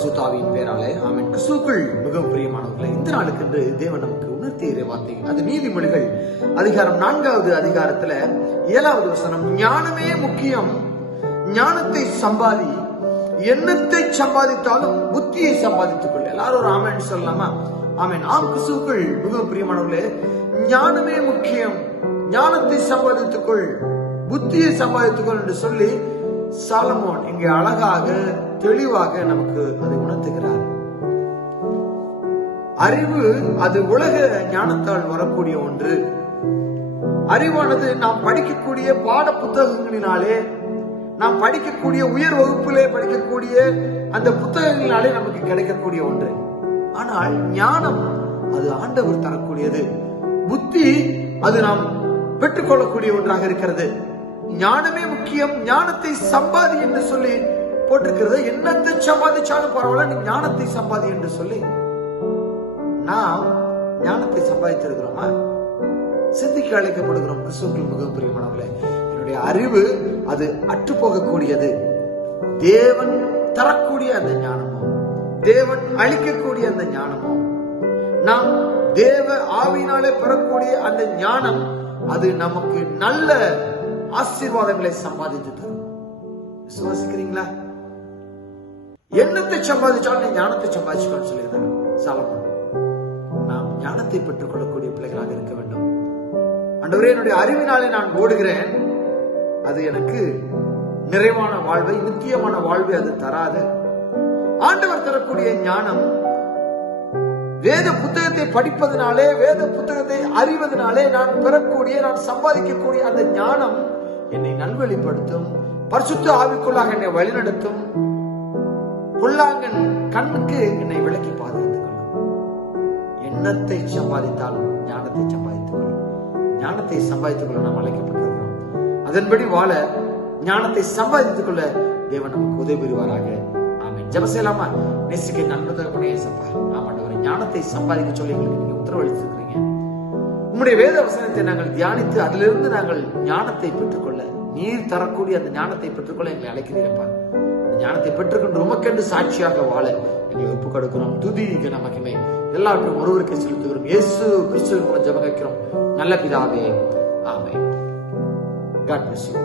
பரிசுத்த ஆவியின் பேராலே ஆமென். கிறிஸ்துவுக்குள் மிகவும் பிரியமானவர்களே, இந்த நாளுக்கு என்று தேவன் நமக்கு உணர்த்திய வார்த்தை அது நீதிமொழிகள் அதிகாரம் 4வது அதிகாரத்துல 7வது வசனம். ஞானமே முக்கியம், ஞானத்தை சம்பாதி, எண்ணத்தை சம்பாதித்தாலும் புத்தியை சம்பாதித்துக் கொள். எல்லாரும் ஒரு ஆமென் சொல்லலாமா? ஆமென். ஆம், கிறிஸ்துவுக்குள் மிகவும் பிரியமானவர்களே, ஞானமே முக்கியம், ஞானத்தை சம்பாதித்துக் கொள், புத்தியை சம்பாதித்துக் கொள் என்று சொல்லி சாலமோன் இங்கே அழகாக தெளிவாக நமக்கு அதை உணர்த்துகிறார். அறிவு அது உலக ஞானத்தால் வரக்கூடிய ஒன்று. அறிவானது நாம் படிக்கக்கூடிய பாட புத்தகங்களினாலே, நாம் படிக்கக்கூடிய உயர் வகுப்பிலே படிக்கக்கூடிய அந்த புத்தகங்களினாலே நமக்கு கிடைக்கக்கூடிய ஒன்று. ஆனால் ஞானம் அது ஆண்டவர் தரக்கூடியது. புத்தி அது நாம் பெற்றுக்கொள்ளக்கூடிய ஒன்றாக இருக்கிறது. ஞானமே முக்கியம், ஞானத்தை சம்பாதி என்று சொல்லி போட்டிருக்கிறது. எண்ணத்தை சம்பாதிச்சாலும் பரவாயில்ல, நீ ஞானத்தை சம்பாதி என்று சொல்லி நாம் ஞானத்தை சம்பாதித்திருக்கிறோமா? சிந்திக்க அழைக்கப்படுகிறோம். கிறிஸ்துவுக்குள் மிகவும் பிரியமானவர்களே, என்னுடைய அறிவு அது அற்று போகக்கூடியது. தேவன் தரக்கூடிய அந்த ஞானமோ, தேவன் அளிக்கக்கூடிய அந்த ஞானமோ, நாம் தேவ ஆவியினாலே பெறக்கூடிய அந்த ஞானம் அது நமக்கு நல்ல ஆசீர்வாதங்களை சம்பாதித்து தரும். விசுவாசிக்கிறீங்களா? எண்ணத்தை சம்பாதிச்சாலும் நீ ஞானத்தை சம்பாதிச்சுக்கணும்னு சொல்லியிருந்தாங்க சாலமோன். நாம் ஞானத்தை பெற்றுக் கொள்ளக்கூடிய பிள்ளைகளாக இருக்க வேண்டும். ஆண்டவரே, என்னுடைய அறிவினாலே நான் ஓடுகிறேன், அது எனக்கு நிறைவான வாழ்வை, நித்தியமான வாழ்வை அது தராது. ஆண்டவர் தரக்கூடிய ஞானம் வேத புத்தகத்தை படிப்பதனாலே, வேத புத்தகத்தை அறிவதனாலே நான் பெறக்கூடிய, நான் சம்பாதிக்கக்கூடிய அந்த ஞானம் என்னை நல்வழிப்படுத்தும், பரிசுத்த ஆவிக்குள்ளாக என்னை வழிநடத்தும், புல்லாங்கன் கண்ணுக்கு என்னை விலக்கி பாதுகாத்துக் கொள்ளும். எண்ணத்தை சம்பாதித்தாலும் ஞானத்தை சம்பாதித்துக் கொள்ளும். ஞானத்தை சம்பாதித்துக் கொள்ள நாம் அழைக்கப்பட்டிருக்கிறோம். அதன்படி வாழ, ஞானத்தை சம்பாதித்துக் கொள்ள தேவன் நமக்கு உதவி புரிவாராக. ஆமென். ஜெபம் செய்யலாமா? நேசிக்க நண்பர்களே, ஆமாண்டவரே, ஞானத்தை சம்பாதிக்க சொல்லி எங்களுக்கு நீங்க உத்தரவளித்திருக்கிறீங்க. உம்முடைய வேத வசனத்தை நாங்கள் தியானித்து அதிலிருந்து நாங்கள் ஞானத்தை பெற்றுக்கொள்ள, நீர் தரக்கூடிய அந்த ஞானத்தை பெற்றுக்கொள்ள எங்களை அழைக்கிறீரப்பா. அந்த ஞானத்தை பெற்றுக்கொண்டு உமக்கென்று சாட்சியாக வாழ எங்களை ஒப்புக் கொடுக்கிறோம். துதி கன மகிமை எல்லாருக்கும் ஒருவருக்கு செலுத்துகிறோம். இயேசு கிறிஸ்துவின் மூலம் ஜெபம் கேட்கிறோம் நல்ல பிதாவே. ஆமென். God bless you.